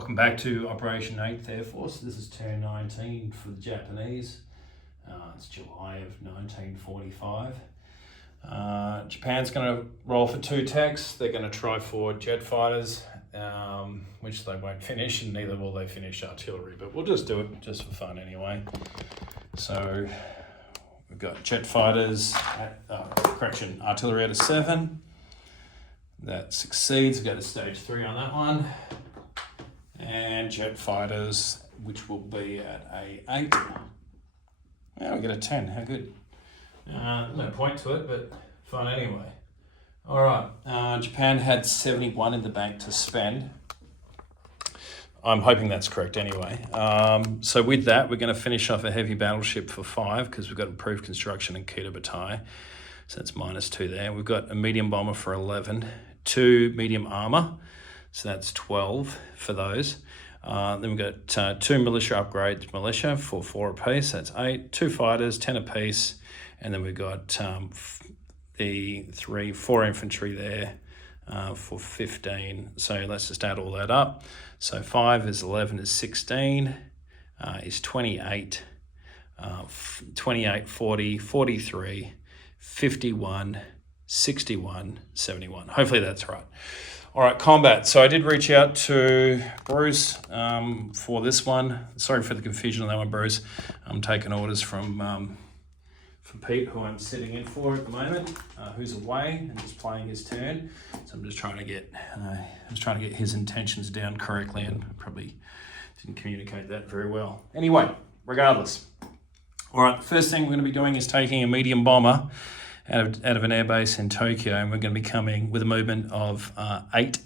Welcome back to Operation 8th Air Force. This is turn 19 for the Japanese. It's July of 1945. Japan's going to roll for 2 techs. They're going to try for jet fighters, which they won't finish, and neither will they finish artillery, but we'll just do it just for fun anyway. So we've got jet fighters, artillery at a 7. That succeeds. We've got a stage 3 on that one. And jet fighters, which will be at a 8. Yeah, we get a 10. How good. No point to it, but fun anyway. All right. Japan had 71 in the bank to spend. I'm hoping that's correct anyway. So with that, we're going to finish off a heavy battleship for 5 because we've got improved construction in Kita Batai. So that's -2 there. We've got a medium bomber for 11, 2 medium armor. So that's 12 for those. Then we've got 2 militia upgrades, for 4 apiece. That's 8. 2 fighters, 10 apiece. And then we've got 4 infantry there for 15. So let's just add all that up. So 5 is 11 is 16, is 28, 28, 40, 43, 51, 61, 71. Hopefully that's right. All right, combat. So I did reach out to Bruce for this one. Sorry for the confusion on that one, Bruce. I'm taking orders from Pete, who I'm sitting in for at the moment, who's away and just playing his turn. So I'm just trying to get his intentions down correctly, and probably didn't communicate that very well. Anyway, regardless. All right, the first thing we're going to be doing is taking a medium bomber out of an airbase in Tokyo, and we're going to be coming with a movement of 8.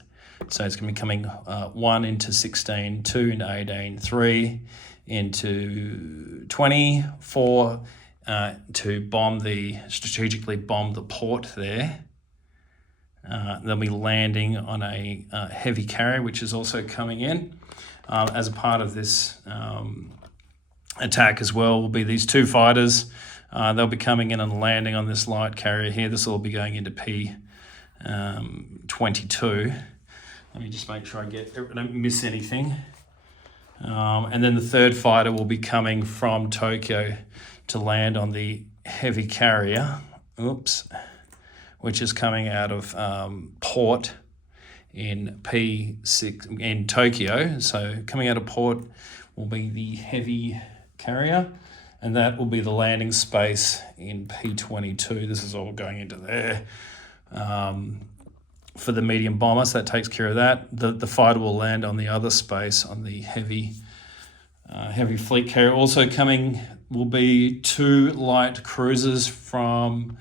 So it's going to be coming 1 into 16, 2 into 18, 3 into 20, 4 to strategically bomb the port there. They'll be landing on a heavy carrier, which is also coming in. As a part of this attack as well will be these 2 fighters. They'll be coming in and landing on this light carrier here. This will be going into P22. Let me just make sure I don't miss anything. And then the 3rd fighter will be coming from Tokyo to land on the heavy carrier, which is coming out of port in P6 in Tokyo. So coming out of port will be the heavy carrier, and that will be the landing space in P22. This is all going into there for the medium bomber, so that takes care of that. The fighter will land on the other space on the heavy fleet carrier. Also coming will be 2 light cruisers from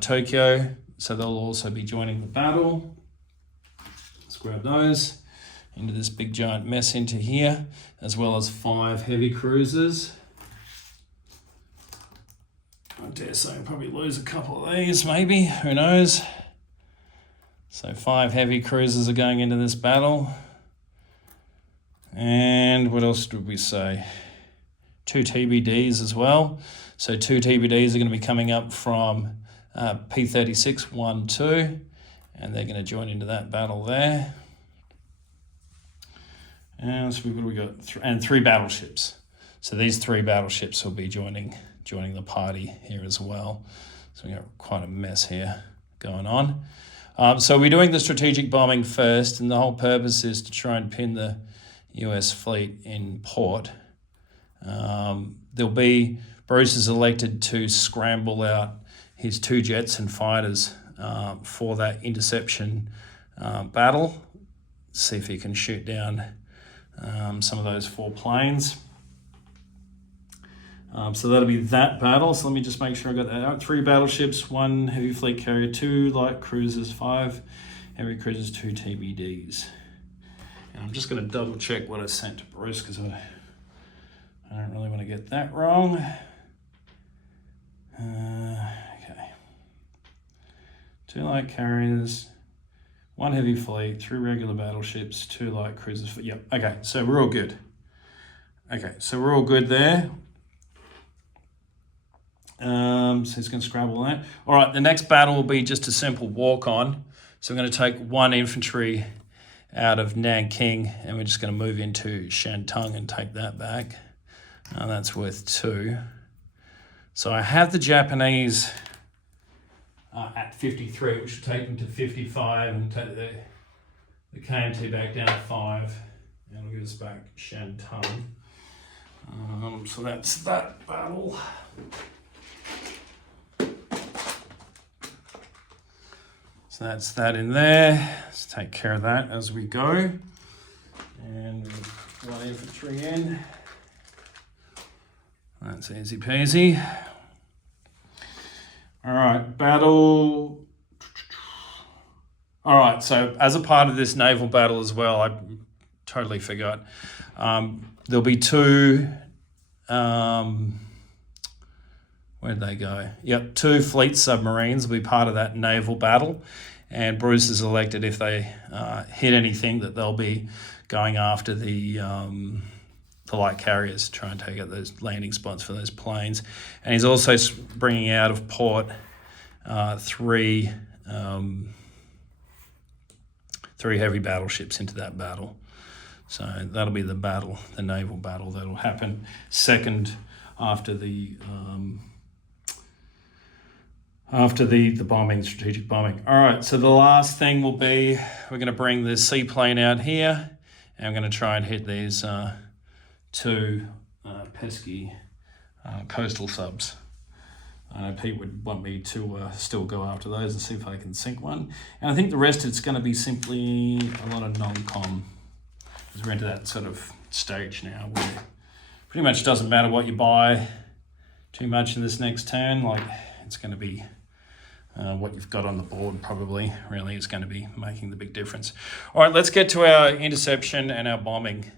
Tokyo, so they'll also be joining the battle. Let's grab those into this big giant mess into here, as well as 5 heavy cruisers. I dare say I'll probably lose a couple of these, maybe, who knows. So 5 heavy cruisers are going into this battle. And what else did we say? 2 TBDs as well. So 2 TBDs are going to be coming up from P36, 1, 2, and they're going to join into that battle there. And so what do we got? And 3 battleships. So these 3 battleships will be joining the party here as well. So we got quite a mess here going on. So we're doing the strategic bombing first, and the whole purpose is to try and pin the US fleet in port. Bruce is elected to scramble out his 2 jets and fighters for that interception battle. See if he can shoot down some of those 4 planes. So that'll be that battle. So let me just make sure I got that out. 3 battleships, 1 heavy fleet carrier, 2 light cruisers, 5 heavy cruisers, 2 TBDs. And I'm just going to double check what I sent to Bruce because I don't really want to get that wrong. Okay. 2 light carriers, 1 heavy fleet, 3 regular battleships, 2 light cruisers. Yep. Okay. So we're all good. Okay. So we're all good there. So he's going to scrabble that. All right. The next battle will be just a simple walk on. So we're going to take 1 infantry out of Nanking, and we're just going to move into Shantung and take that back. That's worth 2. So I have the Japanese at 53, which will take them to 55 and take the KMT back down to 5. And it'll give us back Shantung. So that's that battle. So that's that in there. Let's take care of that as we go. And 1 infantry in. That's easy peasy. All right, battle. All right, so as a part of this naval battle as well, I totally forgot. There'll be 2, where'd they go? Yep, 2 fleet submarines will be part of that naval battle. And Bruce has elected if they hit anything that they'll be going after the light carriers to try and take out those landing spots for those planes. And he's also bringing out of port 3 heavy battleships into that battle. So that'll be the battle, the naval battle that'll happen second after the bombing, strategic bombing. All right, so the last thing will be we're going to bring the seaplane out here, and I'm going to try and hit these 2 pesky coastal subs. I know Pete would want me to still go after those and see if I can sink one. And I think the rest it's going to be simply a lot of non-com. Because we're into that sort of stage now where pretty much doesn't matter what you buy too much in this next turn. Like, it's going to be what you've got on the board probably really is going to be making the big difference. All right, let's get to our interception and our bombing.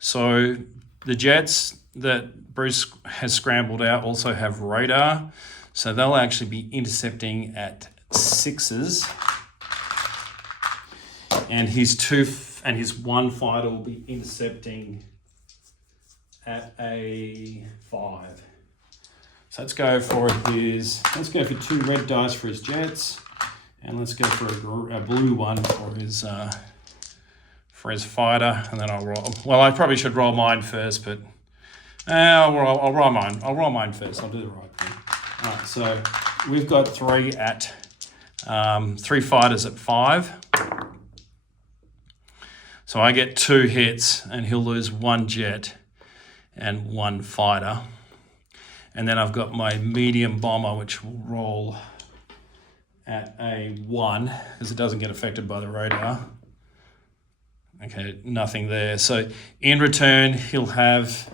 So the jets that Bruce has scrambled out also have radar. So they'll actually be intercepting at 6s. And his 1 fighter will be intercepting at a 5. So let's go for 2 red dice for his jets, and let's go for a blue one for his fighter, and then I'll roll. Well, I probably should roll mine first, but I'll roll mine. I'll roll mine first. I'll do the right thing. All right, so we've got 3 fighters at 5. So I get 2 hits, and he'll lose 1 jet and 1 fighter. And then I've got my medium bomber, which will roll at a 1, because it doesn't get affected by the radar. Okay, nothing there. So in return, he'll have...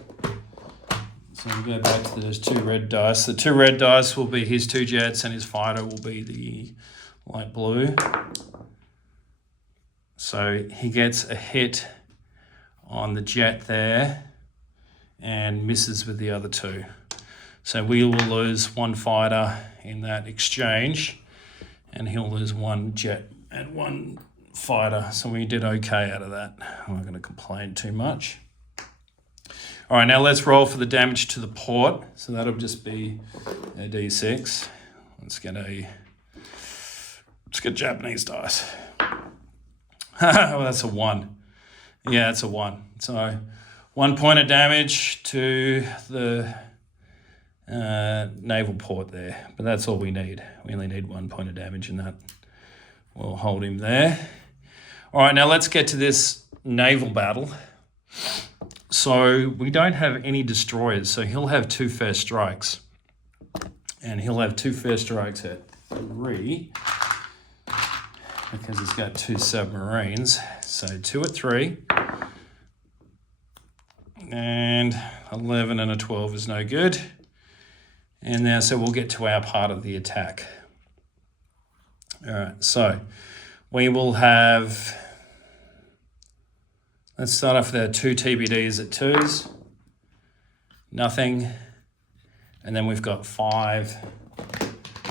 So we'll go back to those 2 red dice. The 2 red dice will be his 2 jets, and his fighter will be the light blue. So he gets a hit on the jet there and misses with the other 2. So we will lose 1 fighter in that exchange, and he'll lose 1 jet and 1 fighter. So we did okay out of that. I'm not going to complain too much. All right, now let's roll for the damage to the port. So that'll just be a D6. Let's get Japanese dice. Well, that's a 1. Yeah, it's a 1. So 1 point of damage to the naval port there, but that's all we need. We only need 1 point of damage, and that will hold him there. All right, now let's get to this naval battle. So we don't have any destroyers, so he'll have 2 first strikes, and he'll have 2 first strikes at 3 because he's got 2 submarines. So 2 at 3, and 11 and a 12 is no good. And now, so we'll get to our part of the attack. All right, so we will have, let's start off with our 2 TBDs at 2s. Nothing. And then we've got 5.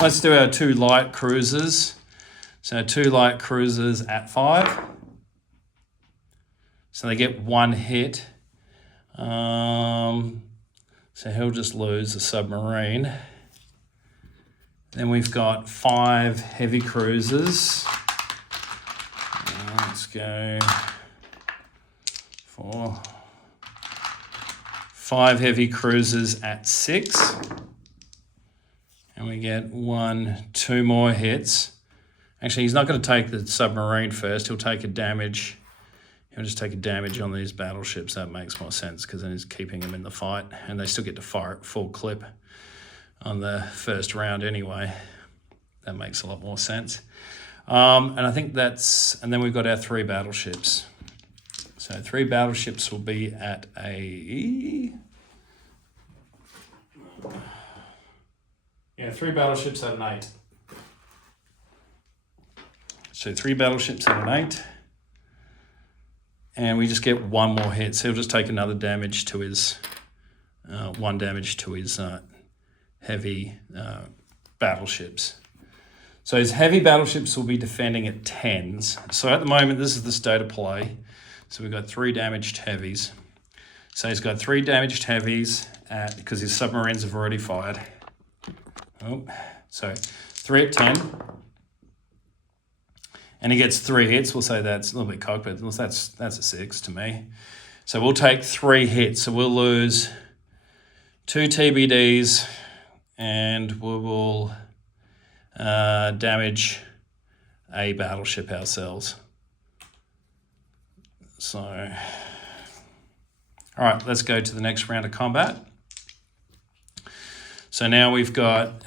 Let's do our 2 light cruisers. So 2 light cruisers at 5. So they get 1 hit. So he'll just lose a submarine. Then we've got 5 heavy cruisers. Let's go for 5 heavy cruisers at 6. And we get 2 more hits. Actually, he's not going to take the submarine first. He'll take a damage. He'll just take a damage on these battleships. That makes more sense because then he's keeping them in the fight. And they still get to fire at full clip on the first round anyway. That makes a lot more sense. And I think and then we've got our 3 battleships. So 3 battleships will be at Yeah, 3 battleships at an 8. So 3 battleships at an 8. And we just get 1 more hit. So he'll just take another damage to his, 1 damage to his heavy battleships. So his heavy battleships will be defending at 10s. So at the moment, this is the state of play. So we've got 3 damaged heavies. So he's got 3 damaged heavies because his submarines have already fired. Oh, so 3 at 10. And he gets 3 hits. We'll say that's a little bit cocked, but that's a 6 to me. So we'll take 3 hits. So we'll lose 2 TBDs and we will damage a battleship ourselves. So, all right, let's go to the next round of combat. So now we've got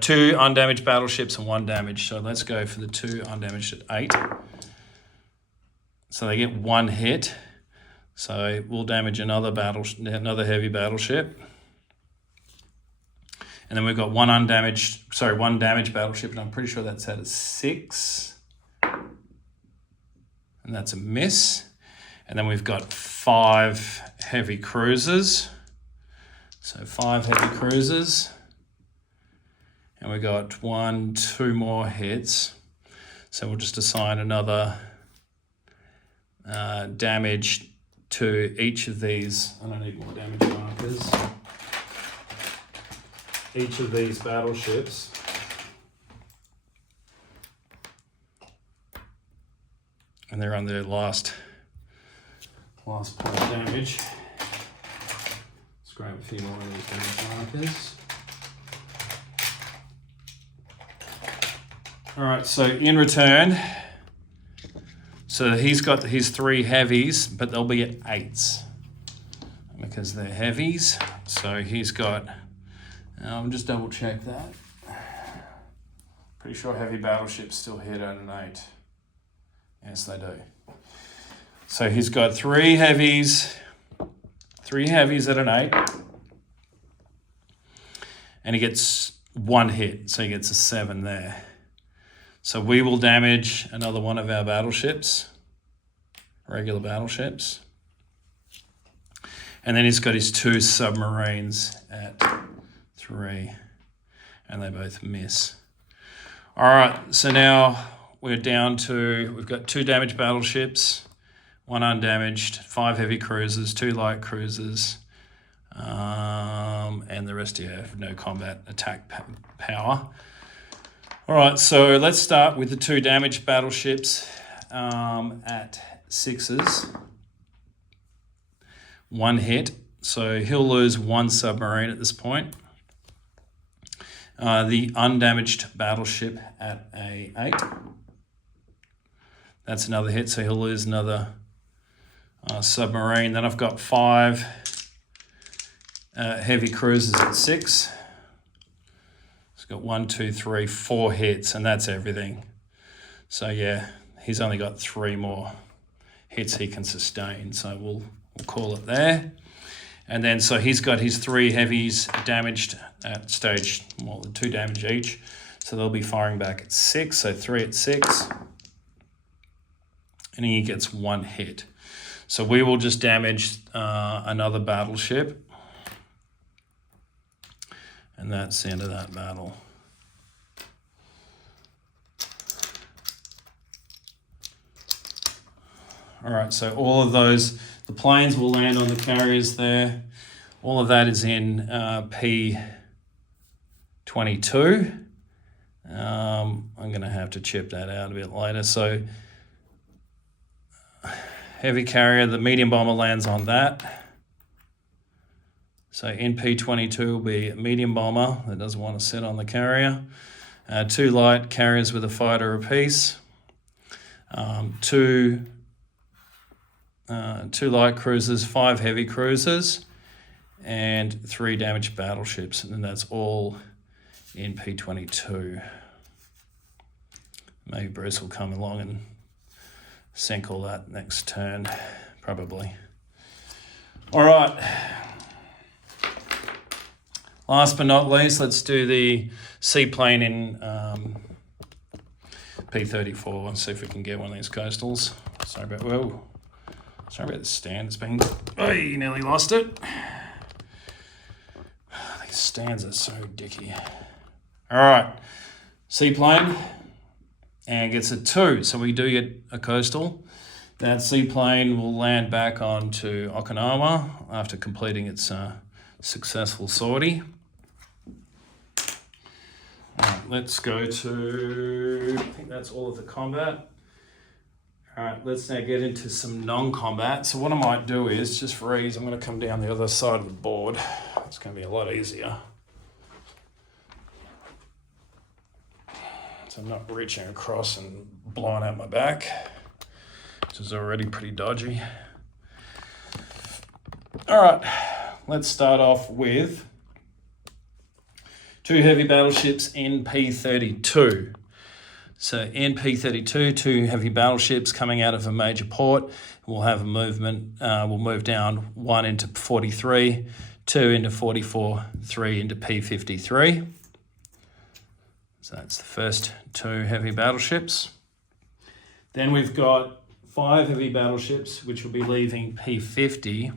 2 undamaged battleships and 1 damaged. So let's go for the 2 undamaged at 8. So they get 1 hit. So we'll damage another heavy battleship. And then we've got 1 damaged battleship, and I'm pretty sure that's at a 6. And that's a miss. And then we've got 5 heavy cruisers. So 5 heavy cruisers. And we got 2 more hits. So we'll just assign another damage to each of these. I don't need more damage markers. Each of these battleships. And they're on their last point of damage. Let's grab a few more of these damage markers. All right, so in return, so he's got his 3 heavies, but they'll be at 8s because they're heavies. So he's got, just double check that. Pretty sure heavy battleships still hit at an 8. Yes, they do. So he's got 3 heavies at an 8. And he gets 1 hit, so he gets a 7 there. So we will damage another one of our battleships, regular battleships. And then he's got his 2 submarines at 3, and they both miss. All right, so now we're down to, we've got 2 damaged battleships, 1 undamaged, 5 heavy cruisers, 2 light cruisers, and the rest of you have no combat attack power. All right, so let's start with the 2 damaged battleships at 6s. 1 hit, so he'll lose 1 submarine at this point. The undamaged battleship at a 8. That's another hit, so he'll lose another submarine. Then I've got 5 heavy cruisers at 6. It's got 1, 2, 3, 4 hits, and that's everything. So yeah, he's only got 3 more hits he can sustain. So we'll call it there. And then so he's got his 3 heavies damaged at stage, 2 damage each. So they'll be firing back at 6. So 3 at 6. And he gets 1 hit. So we will just damage another battleship. And that's the end of that battle. All right, so all of those, the planes will land on the carriers there. All of that is in P22. I'm going to have to chip that out a bit later. So heavy carrier, the medium bomber lands on that. So NP22 will be a medium bomber that doesn't want to sit on the carrier. 2 light carriers with a fighter apiece. 2 light cruisers, 5 heavy cruisers, and 3 damaged battleships. And that's all in P22. Maybe Bruce will come along and sink all that next turn, probably. All right. Last but not least, let's do the seaplane in P34 and see if we can get one of these coastals. Sorry about the stand. It's been... Oh, you nearly lost it. These stands are so dicky. All right. Seaplane. And gets a 2. So we do get a coastal. That seaplane will land back onto Okinawa after completing its successful sortie. All right, let's go to... I think that's all of the combat. All right, let's now get into some non-combat. So what I might do is, just for ease, I'm going to come down the other side of the board. It's going to be a lot easier. So I'm not reaching across and blowing out my back, which is already pretty dodgy. All right, let's start off with 2 heavy battleships in P32. So in P32, 2 heavy battleships coming out of a major port. We'll have a movement, we'll move down 1 into 43, 2 into 44, 3 into P53. So that's the first 2 heavy battleships. Then we've got 5 heavy battleships, which will be leaving P50.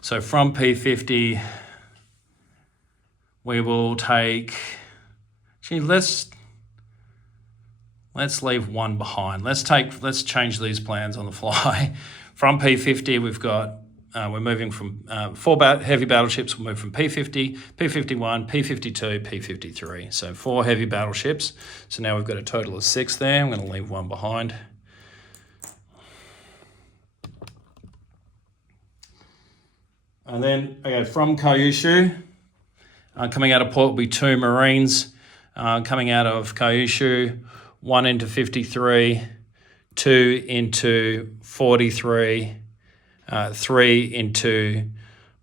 So from P50, we will take... Actually, let's leave 1 behind. Let's change these plans on the fly. From P50, we've got... we're moving from 4 heavy battleships. We'll move from P50, P51, P52, P53. So 4 heavy battleships. So now we've got a total of 6 there. I'm going to leave 1 behind. And then from Kyushu, coming out of port will be 2 Marines. Coming out of Kyushu, 1 into 53, 2 into 43, 3 into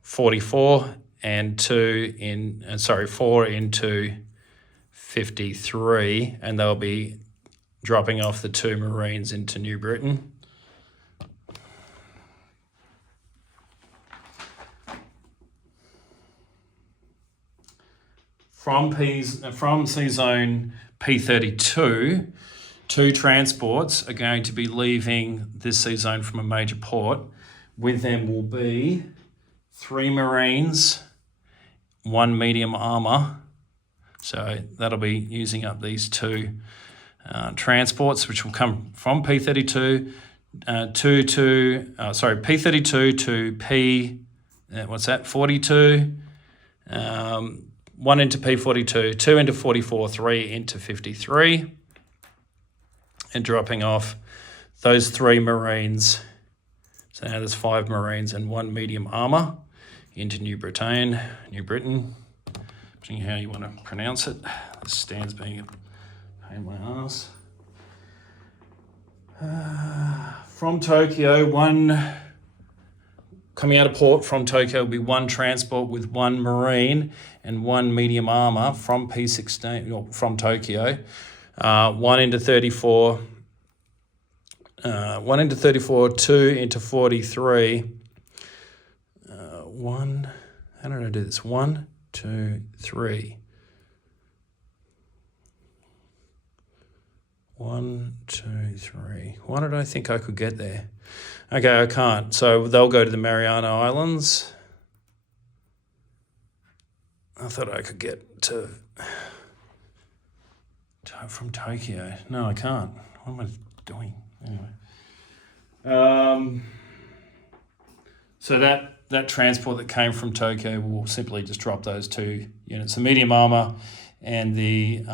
44, and 4 into 53, and they'll be dropping off the 2 Marines into New Britain. From Sea Zone P32, 2 transports are going to be leaving this sea zone from a major port. With them will be 3 Marines, 1 medium armour. So that'll be using up these 2 transports, which will come from P32 P32 to 42. 1 into P42, 2 into 44, 3 into 53, and dropping off those 3 Marines. So now there's 5 Marines and 1 medium armour into New Britain, depending how you want to pronounce it. This stands being a pain in my ass. From Tokyo, coming out of port from Tokyo will be 1 transport with 1 Marine and 1 medium armour from P16, or from Tokyo. 1 into 34, 1 into 34, 2 into 43. 1, how did I do this? 1, 2, 3. 1, 2, 3. Why did I think I could get there? Okay, I can't. So they'll go to the Mariana Islands. I thought I could get to from Tokyo. No, I can't. What am I doing? Anyway. So that transport that came from Tokyo will simply just drop those 2 units, the medium armour and the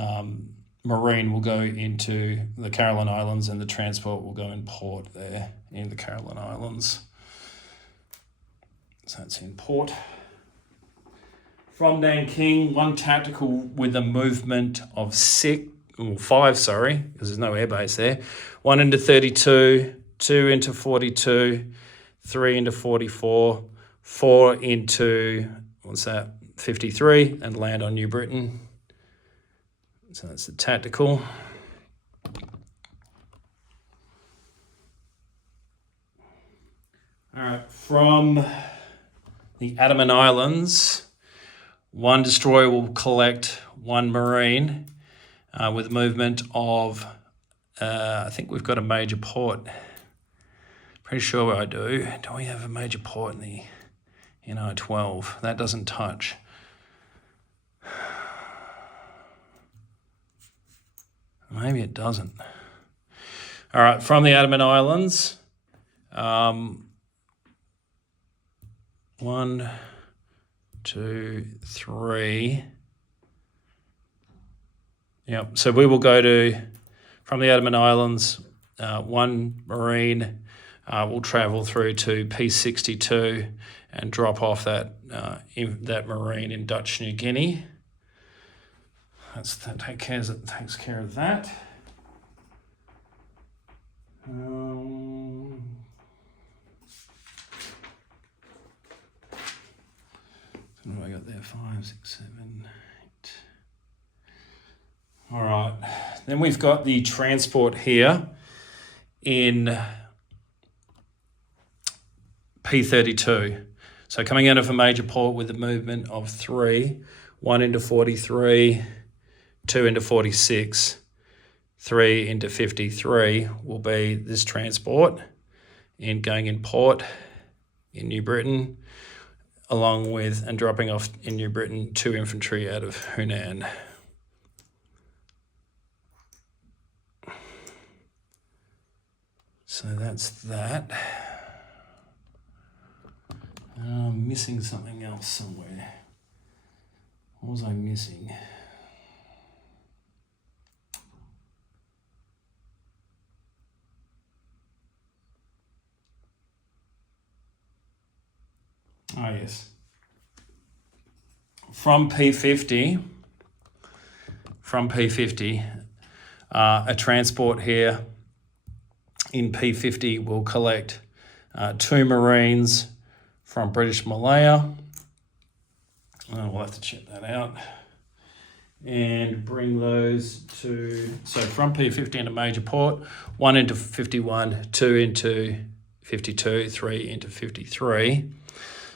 Marine will go into the Caroline Islands and the transport will go in port there in the Caroline Islands. So that's in port. From Nanking, 1 tactical with a movement of 5, because there's no airbase there. 1 into 32, 2 into 42, 3 into 44, 4 into, 53, and land on New Britain. So that's the tactical. All right, from the Andaman Islands, 1 destroyer will collect 1 Marine with movement of, I think we've got a major port. Pretty sure I do. Do we have a major port in I-12? That doesn't touch. Maybe it doesn't. All right, from the Andaman Islands, 1, 2, 3. Yep, so we will go from the Andaman Islands, 1 Marine will travel through to P62 and drop off that Marine in Dutch New Guinea. That takes care of that. What have I got there? 5, 6, 7, 8. All right. Then we've got the transport here in P32. So coming out of a major port with a movement of 3, 1 into 43, 2 into 46, 3 into 53 will be this transport going in port in New Britain, along with and dropping off in New Britain 2 infantry out of Hunan. So that's that. I'm missing something else somewhere. What was I missing? Oh, yes. From P50, a transport here in P50 will collect 2 Marines from British Malaya. We'll have to check that out. And bring those from P50 in a major port, 1 into 51, 2 into 52, 3 into 53.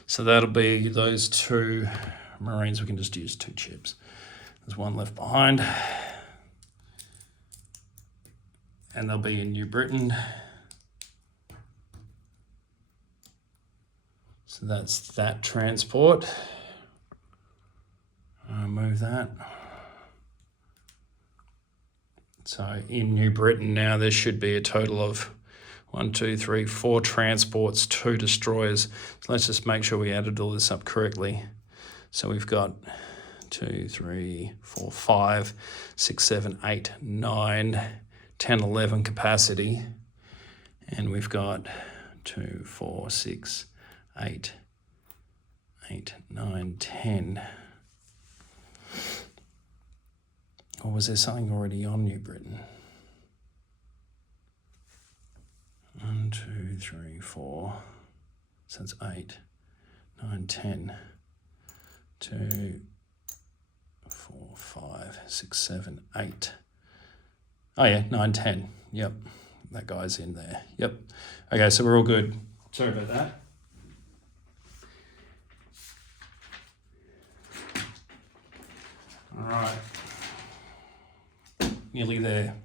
So that'll be those 2 Marines. We can just use 2 chips. There's 1 left behind. And they'll be in New Britain. So that's that transport. I'll move that. So in New Britain now, there should be a total of 1, 2, 3, 4 transports, 2 destroyers. So let's just make sure we added all this up correctly. So we've got 2, 3, 4, 5, 6, 7, 8, 9, 10, 11 capacity. And we've got 2, 4, 6, 8, 9, 10. Or was there something already on New Britain? 1, 2, 3, 4. So that's 8, 9, 10. 2, 4, 5, 6, 7, 8. Oh yeah, 9, 10. Yep, that guy's in there. Yep. Okay, so we're all good. Sorry about that. All right. Nearly there.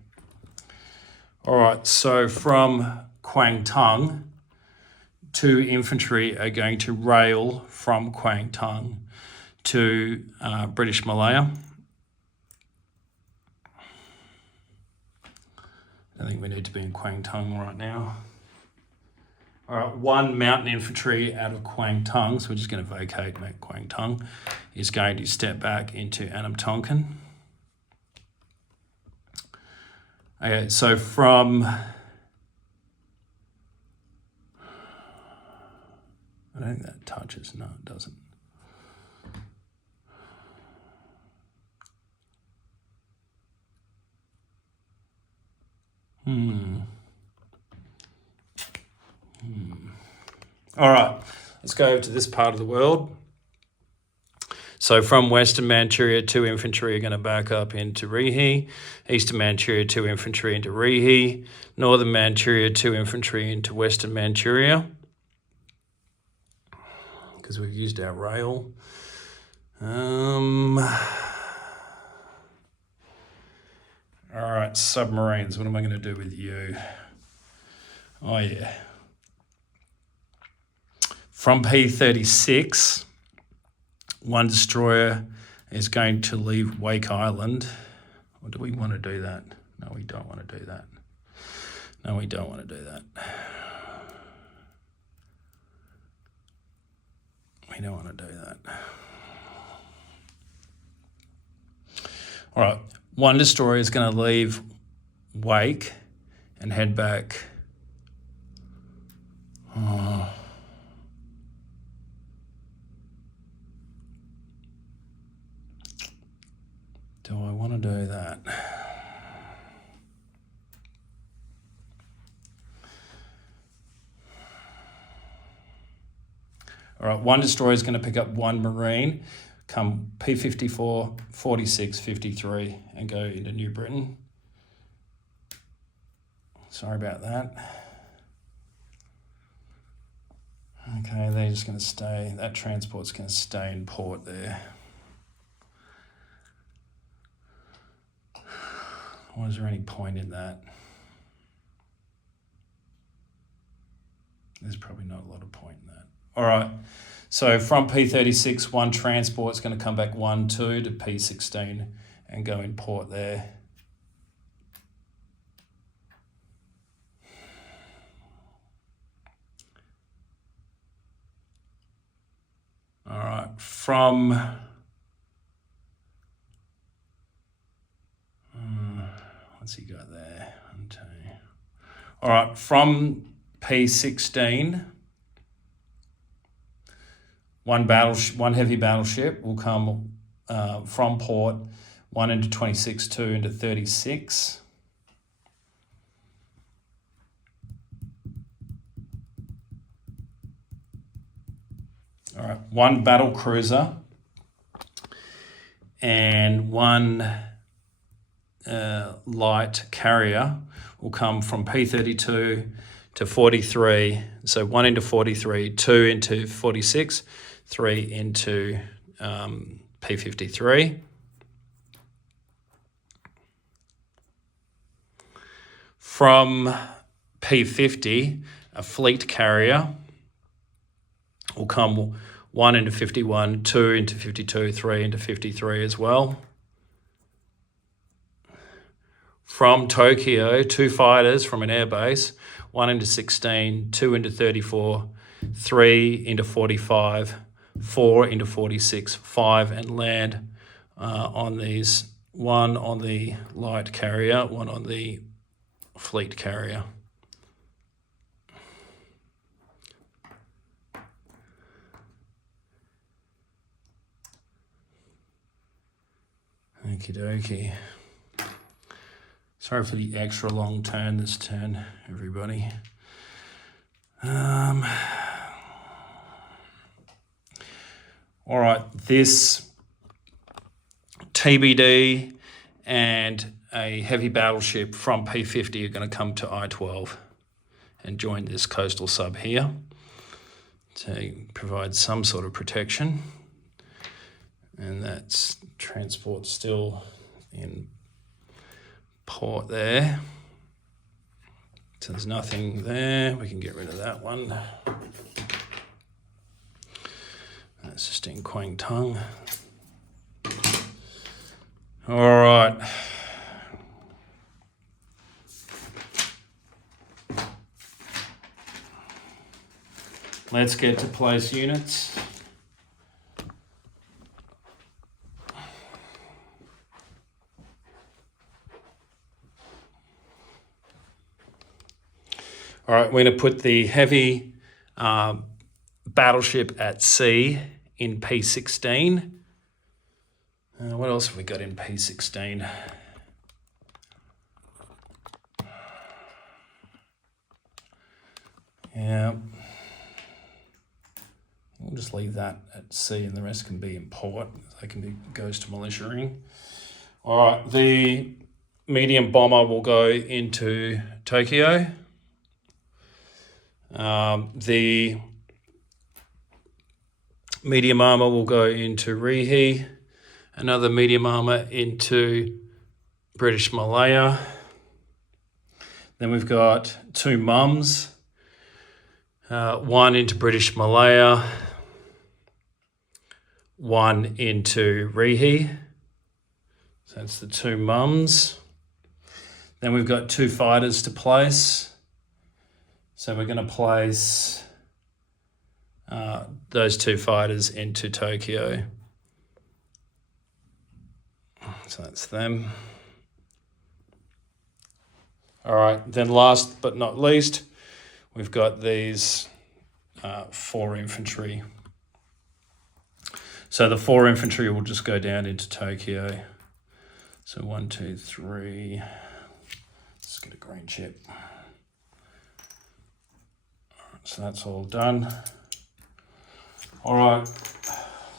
All right, so from Kwang Tung, 2 infantry are going to rail from Kwang Tung to British Malaya. I think we need to be in Kwang Tung right now. All right, 1 mountain infantry out of Kwang Tung, so we're just going to vacate Kwang Tung, is going to step back into Anam Tonkin. Okay, so from... I don't think that touches. No, it doesn't. All right, let's go to this part of the world. So from Western Manchuria, 2 infantry are going to back up into Rihe. Eastern Manchuria, 2 infantry into Rihe. Northern Manchuria, 2 infantry into Western Manchuria, because we've used our rail. All right, submarines. What am I going to do with you? Oh, yeah. From P36, 1 destroyer is going to leave Wake Island. Or do we want to do that? No, we don't want to do that. No, we don't want to do that. We don't want to do that. All right, 1 destroyer is going to leave Wake and head back. Do I want to do that? All right, 1 destroyer is going to pick up 1 marine, come P54, 46, 53, and go into New Britain. Sorry about that. Okay, they're just going to stay. That transport's going to stay in port there. Was there any point in that? There's probably not a lot of point in that. All right, so from P36, 1 transport's going to come back 1, 2 to P16 and go in port there. All right, from... what's he got there? All right, from P16, one heavy battleship will come from port, 1 into 26, 2 into 36. All right, 1 battle cruiser and 1 light carrier will come from P32 to 43. So 1 into 43, 2 into 46, 3 into P53. From P50, a fleet carrier will come 1 into 51, 2 into 52, 3 into 53 as well. From Tokyo, 2 fighters from an airbase, 1 into 16, 2 into 34, 3 into 45, 4 into 46, 5, and land on these, 1 on the light carrier, 1 on the fleet carrier. Okie dokie. Sorry for the extra long turn this turn, everybody. All right, this TBD and a heavy battleship from P50 are going to come to I-12 and join this coastal sub here to provide some sort of protection. And that's transport still in port there. So there's nothing there. We can get rid of that one. That's just in Kwang Tung. All right. Let's get to place units. All right, we're going to put the heavy battleship at sea in P16. What else have we got in P16? Yeah. We'll just leave that at sea and the rest can be in port. They can be goes to militiaing. All right, the medium bomber will go into Tokyo. The medium armor will go into Rihe. Another medium armor into British Malaya. Then we've got two mums. One into British Malaya. One into Rihe. So that's the two mums. Then we've got two fighters to place. So we're going to place those two fighters into Tokyo. So that's them. All right, then last but not least, we've got these 4 infantry. So the 4 infantry will just go down into Tokyo. So 1, 2, 3. Let's get a green chip. So that's all done. All right,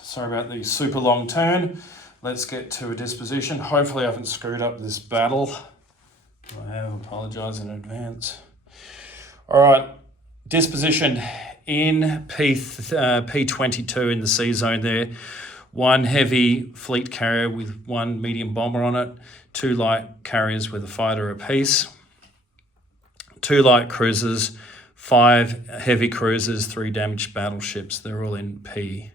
sorry about the super long turn. Let's get to a disposition. Hopefully I haven't screwed up this battle. I have, apologise in advance. All right, disposition in P22 in the sea zone there. 1 heavy fleet carrier with 1 medium bomber on it, 2 light carriers with a fighter apiece, 2 light cruisers, 5 heavy cruisers, 3 damaged battleships. They're all in P22.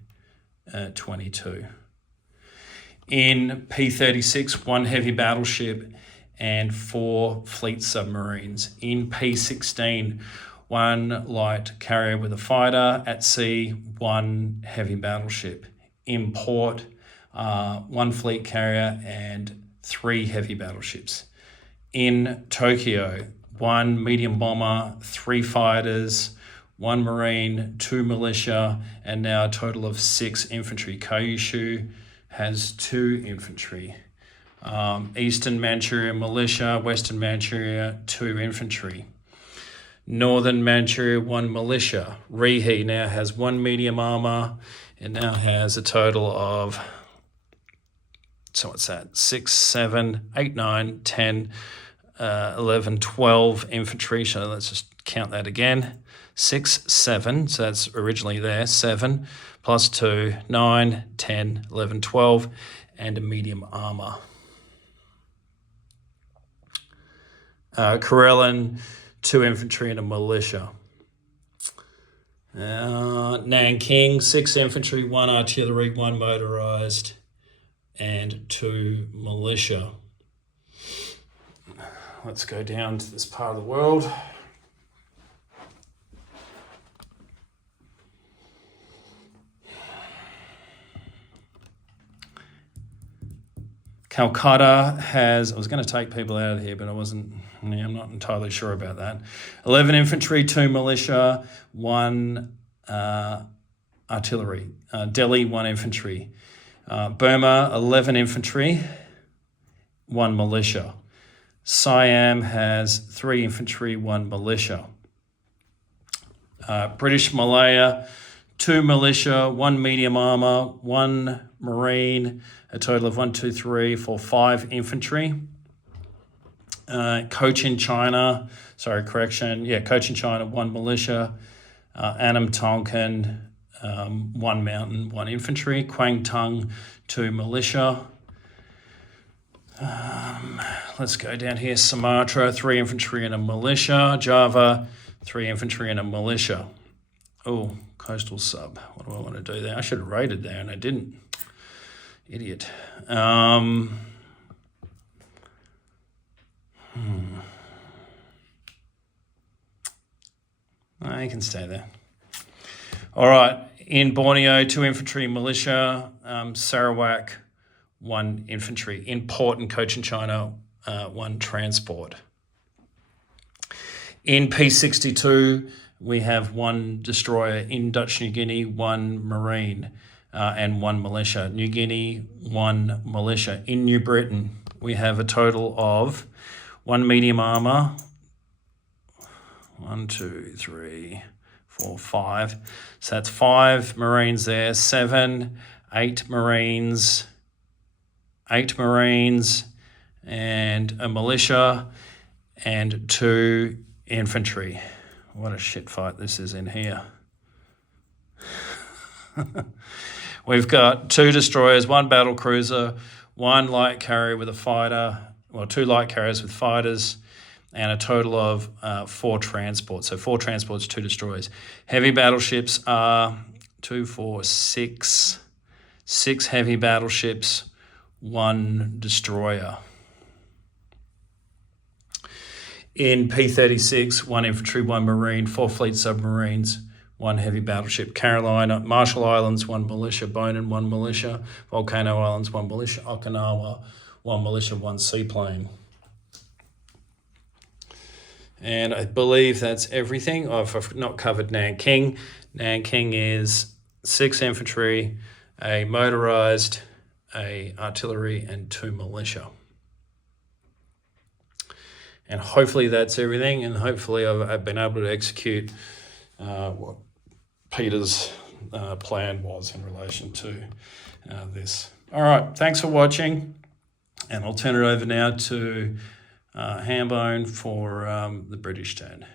In P36, 1 heavy battleship and 4 fleet submarines. In P16, 1 light carrier with a fighter. At sea, 1 heavy battleship. In port, 1 fleet carrier and 3 heavy battleships. In Tokyo, 1 medium bomber, 3 fighters, 1 marine, 2 militia, and now a total of 6 infantry. Kyushu has 2 infantry. Eastern Manchuria militia, Western Manchuria 2 infantry. Northern Manchuria 1 militia. Rihe now has 1 medium armor. It now has a total of, so what's that, 6, 7, 8, 9, 10, 11, 12 infantry. So let's just count that again. 6, 7, so that's originally there, 7 plus 2, 9, 10, 11, 12, and a medium armor. Karelin, 2 infantry and a militia. Nanking, 6 infantry, 1 artillery, 1 motorised, and 2 militia. Let's go down to this part of the world. Calcutta has, I was going to take people out of here, but I'm not entirely sure about that. 11 infantry, 2 militia, 1 artillery. Delhi, 1 infantry. Burma, 11 infantry, 1 militia. Siam has 3 infantry, 1 militia. British Malaya, 2 militia, 1 medium armor, 1 marine, a total of 1, 2, 3, 4, 5 infantry. Cochin China, Cochin China, 1 militia. Annam Tonkin, 1 mountain, 1 infantry. Kwangtung, 2 militia. Let's go down here. Sumatra, 3 infantry and a militia. Java, 3 infantry and a militia. Oh, coastal sub. What do I want to do there? I should have raided there and I didn't. Idiot. No, you can stay there. All right. In Borneo, 2 infantry, militia. Sarawak, 1 infantry. In port in Cochin China, 1 transport. In P62, we have 1 destroyer in Dutch New Guinea, 1 marine, and 1 militia. New Guinea, 1 militia. In New Britain, we have a total of 1 medium armour, 1, 2, 3, 4, 5. So that's 5 marines there, 7, 8 marines, 8 marines, and a militia, and 2 infantry. What a shit fight this is in here. We've got 2 destroyers, 1 battle cruiser, 1 light carrier with a fighter, well, 2 light carriers with fighters, and a total of 4 transports. So 4 transports, 2 destroyers. Heavy battleships are 2, 4, 6. 6 heavy battleships, 1 destroyer. In P36, 1 infantry, 1 marine, 4 fleet submarines, 1 heavy battleship. Carolina, Marshall Islands, 1 militia. Bonin, 1 militia. Volcano Islands, 1 militia. Okinawa, 1 militia, 1 seaplane. And I believe that's everything. I've not covered Nanking. Nanking is 6 infantry, a motorised, a artillery, and 2 militia. And hopefully that's everything, and hopefully I've been able to execute what Peter's plan was in relation to this. All right, thanks for watching, and I'll turn it over now to Hambone for the British turn.